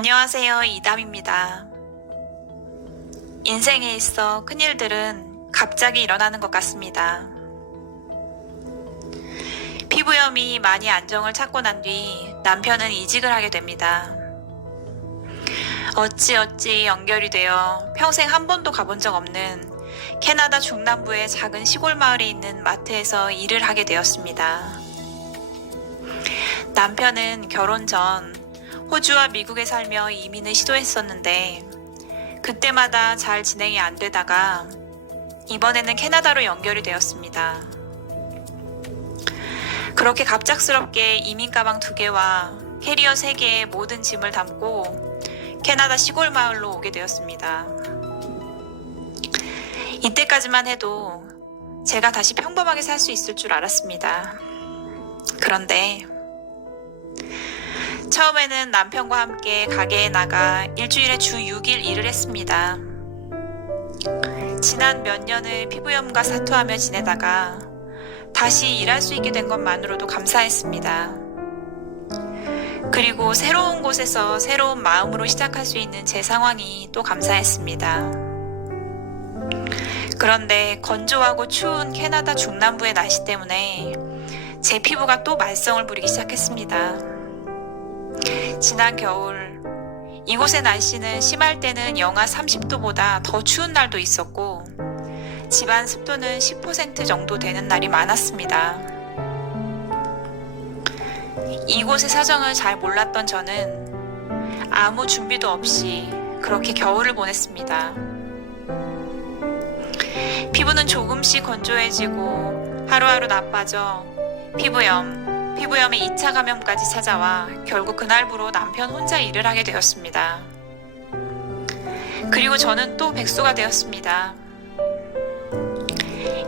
안녕하세요. 이담입니다. 인생에 있어 큰일들은 갑자기 일어나는 것 같습니다. 피부염이 많이 안정을 찾고 난 뒤 남편은 이직을 하게 됩니다. 어찌어찌 연결이 되어 평생 한 번도 가본 적 없는 캐나다 중남부의 작은 시골 마을에 있는 마트에서 일을 하게 되었습니다. 남편은 결혼 전 호주와 미국에 살며 이민을 시도했었는데 그때마다 잘 진행이 안 되다가 이번에는 캐나다로 연결이 되었습니다. 그렇게 갑작스럽게 이민 가방 2개와 캐리어 3개의 모든 짐을 담고 캐나다 시골 마을로 오게 되었습니다. 이때까지만 해도 제가 다시 평범하게 살 수 있을 줄 알았습니다. 그런데 처음에는 남편과 함께 가게에 나가 일주일에 주 6일 일을 했습니다. 지난 몇 년을 피부염과 사투하며 지내다가 다시 일할 수 있게 된 것만으로도 감사했습니다. 그리고 새로운 곳에서 새로운 마음으로 시작할 수 있는 제 상황이 또 감사했습니다. 그런데 건조하고 추운 캐나다 중남부의 날씨 때문에 제 피부가 또 말썽을 부리기 시작했습니다. 지난 겨울 이곳의 날씨는 심할 때는 영하 30도보다 더 추운 날도 있었고 집안 습도는 10% 정도 되는 날이 많았습니다. 이곳의 사정을 잘 몰랐던 저는 아무 준비도 없이 그렇게 겨울을 보냈습니다. 피부는 조금씩 건조해지고 하루하루 나빠져 피부염에 2차 감염까지 찾아와 결국 그날부로 남편 혼자 일을 하게 되었습니다. 그리고 저는 또 백수가 되었습니다.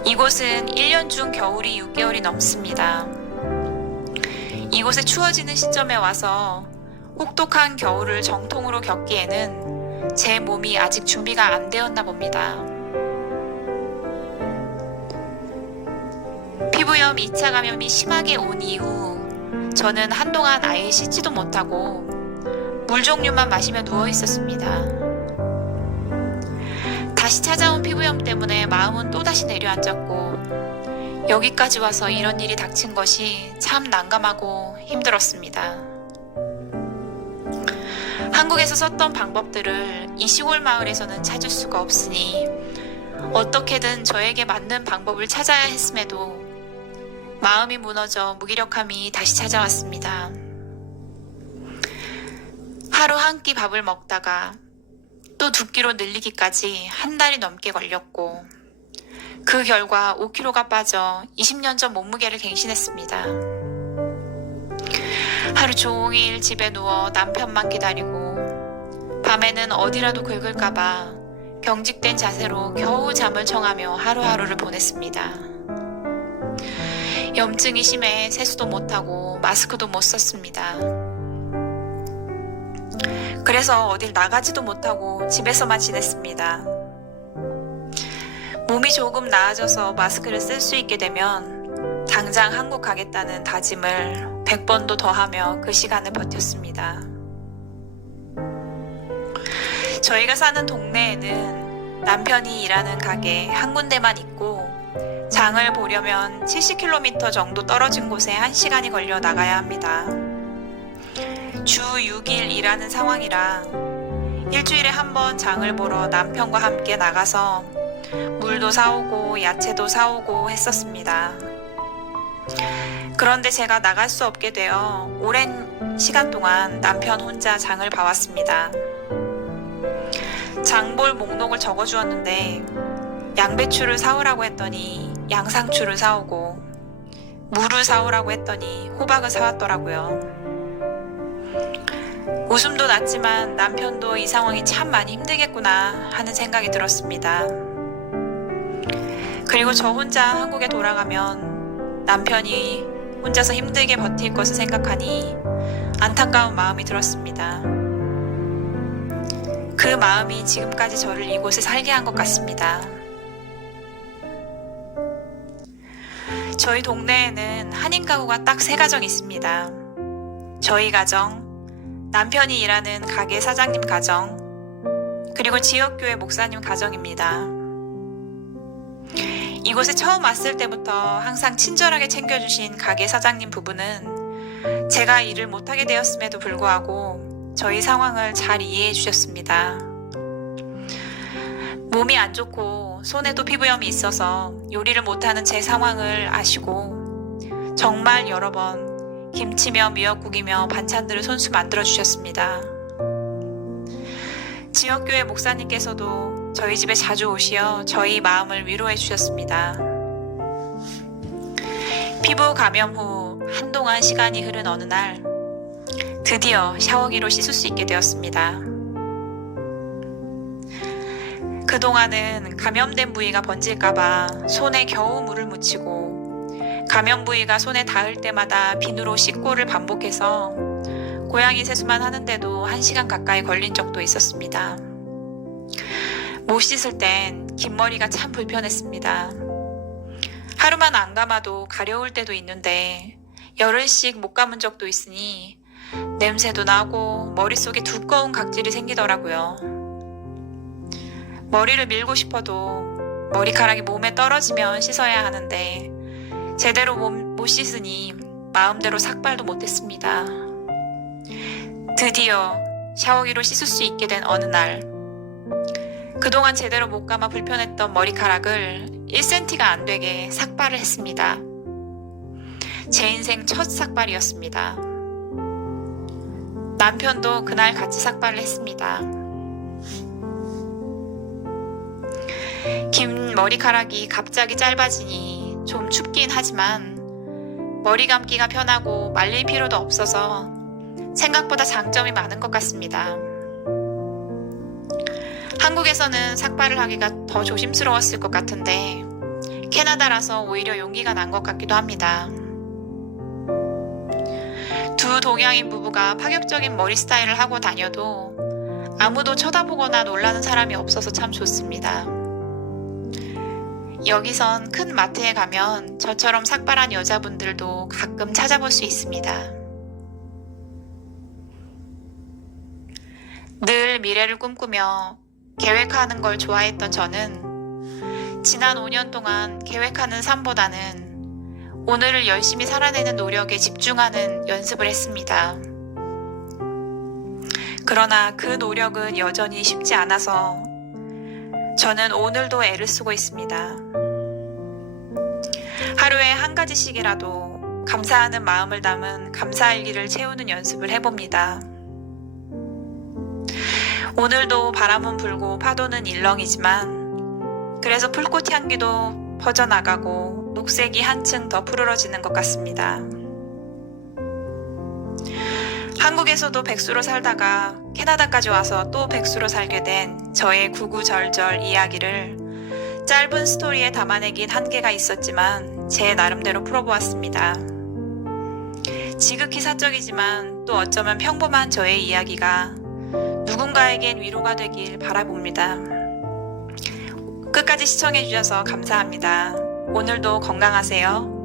이곳은 1년 중 겨울이 6개월이 넘습니다. 이곳에 추워지는 시점에 와서 혹독한 겨울을 정통으로 겪기에는 제 몸이 아직 준비가 안 되었나 봅니다. 피부염 2차 감염이 심하게 온 이후 저는 한동안 아예 씻지도 못하고 물 종류만 마시며 누워 있었습니다. 다시 찾아온 피부염 때문에 마음은 또다시 내려앉았고 여기까지 와서 이런 일이 닥친 것이 참 난감하고 힘들었습니다. 한국에서 썼던 방법들을 이 시골 마을에서는 찾을 수가 없으니 어떻게든 저에게 맞는 방법을 찾아야 했음에도 마음이 무너져 무기력함이 다시 찾아왔습니다. 하루 한 끼 밥을 먹다가 또 2끼로 늘리기까지 한 달이 넘게 걸렸고 그 결과 5kg가 빠져 20년 전 몸무게를 갱신했습니다. 하루 종일 집에 누워 남편만 기다리고 밤에는 어디라도 긁을까봐 경직된 자세로 겨우 잠을 청하며 하루하루를 보냈습니다. 염증이 심해 세수도 못하고 마스크도 못 썼습니다. 그래서 어딜 나가지도 못하고 집에서만 지냈습니다. 몸이 조금 나아져서 마스크를 쓸 수 있게 되면 당장 한국 가겠다는 다짐을 100번도 더 하며 그 시간을 버텼습니다. 저희가 사는 동네에는 남편이 일하는 가게 한 군데만 있고 장을 보려면 70km 정도 떨어진 곳에 1시간이 걸려 나가야 합니다. 주 6일 일하는 상황이라 일주일에 한 번 장을 보러 남편과 함께 나가서 물도 사오고 야채도 사오고 했었습니다. 그런데 제가 나갈 수 없게 되어 오랜 시간 동안 남편 혼자 장을 봐왔습니다. 장볼 목록을 적어주었는데 양배추를 사오라고 했더니 양상추를 사오고 무를 사오라고 했더니 호박을 사왔더라고요. 웃음도 났지만 남편도 이 상황이 참 많이 힘들겠구나 하는 생각이 들었습니다. 그리고 저 혼자 한국에 돌아가면 남편이 혼자서 힘들게 버틸 것을 생각하니 안타까운 마음이 들었습니다. 그 마음이 지금까지 저를 이곳에 살게 한 것 같습니다. 저희 동네에는 한인 가구가 딱 3가정 있습니다. 저희 가정, 남편이 일하는 가게 사장님 가정, 그리고 지역교회 목사님 가정입니다. 이곳에 처음 왔을 때부터 항상 친절하게 챙겨주신 가게 사장님 부부는 제가 일을 못하게 되었음에도 불구하고 저희 상황을 잘 이해해 주셨습니다. 몸이 안 좋고 손에도 피부염이 있어서 요리를 못하는 제 상황을 아시고 정말 여러 번 김치며 미역국이며 반찬들을 손수 만들어 주셨습니다. 지역교회 목사님께서도 저희 집에 자주 오시어 저희 마음을 위로해 주셨습니다. 피부 감염 후 한동안 시간이 흐른 어느 날 드디어 샤워기로 씻을 수 있게 되었습니다. 그동안은 감염된 부위가 번질까봐 손에 겨우 물을 묻히고 감염 부위가 손에 닿을 때마다 비누로 씻고를 반복해서 고양이 세수만 하는데도 1시간 가까이 걸린 적도 있었습니다. 못 씻을 땐 긴 머리가 참 불편했습니다. 하루만 안 감아도 가려울 때도 있는데 열흘씩 못 감은 적도 있으니 냄새도 나고 머릿속에 두꺼운 각질이 생기더라고요. 머리를 밀고 싶어도 머리카락이 몸에 떨어지면 씻어야 하는데 제대로 못 씻으니 마음대로 삭발도 못했습니다. 드디어 샤워기로 씻을 수 있게 된 어느 날, 그동안 제대로 못 감아 불편했던 머리카락을 1cm가 안 되게 삭발을 했습니다. 제 인생 첫 삭발이었습니다. 남편도 그날 같이 삭발을 했습니다. 긴 머리카락이 갑자기 짧아지니 좀 춥긴 하지만 머리 감기가 편하고 말릴 필요도 없어서 생각보다 장점이 많은 것 같습니다. 한국에서는 삭발을 하기가 더 조심스러웠을 것 같은데 캐나다라서 오히려 용기가 난 것 같기도 합니다. 두 동양인 부부가 파격적인 머리 스타일을 하고 다녀도 아무도 쳐다보거나 놀라는 사람이 없어서 참 좋습니다. 여기선 큰 마트에 가면 저처럼 삭발한 여자분들도 가끔 찾아볼 수 있습니다. 늘 미래를 꿈꾸며 계획하는 걸 좋아했던 저는 지난 5년 동안 계획하는 삶보다는 오늘을 열심히 살아내는 노력에 집중하는 연습을 했습니다. 그러나 그 노력은 여전히 쉽지 않아서 저는 오늘도 애를 쓰고 있습니다. 하루에 한 가지씩이라도 감사하는 마음을 담은 감사일기를 채우는 연습을 해봅니다. 오늘도 바람은 불고 파도는 일렁이지만 그래서 풀꽃 향기도 퍼져나가고 녹색이 한층 더 푸르러지는 것 같습니다. 한국에서도 백수로 살다가 캐나다까지 와서 또 백수로 살게 된 저의 구구절절 이야기를 짧은 스토리에 담아내긴 한계가 있었지만 제 나름대로 풀어보았습니다. 지극히 사적이지만 또 어쩌면 평범한 저의 이야기가 누군가에겐 위로가 되길 바라봅니다. 끝까지 시청해주셔서 감사합니다. 오늘도 건강하세요.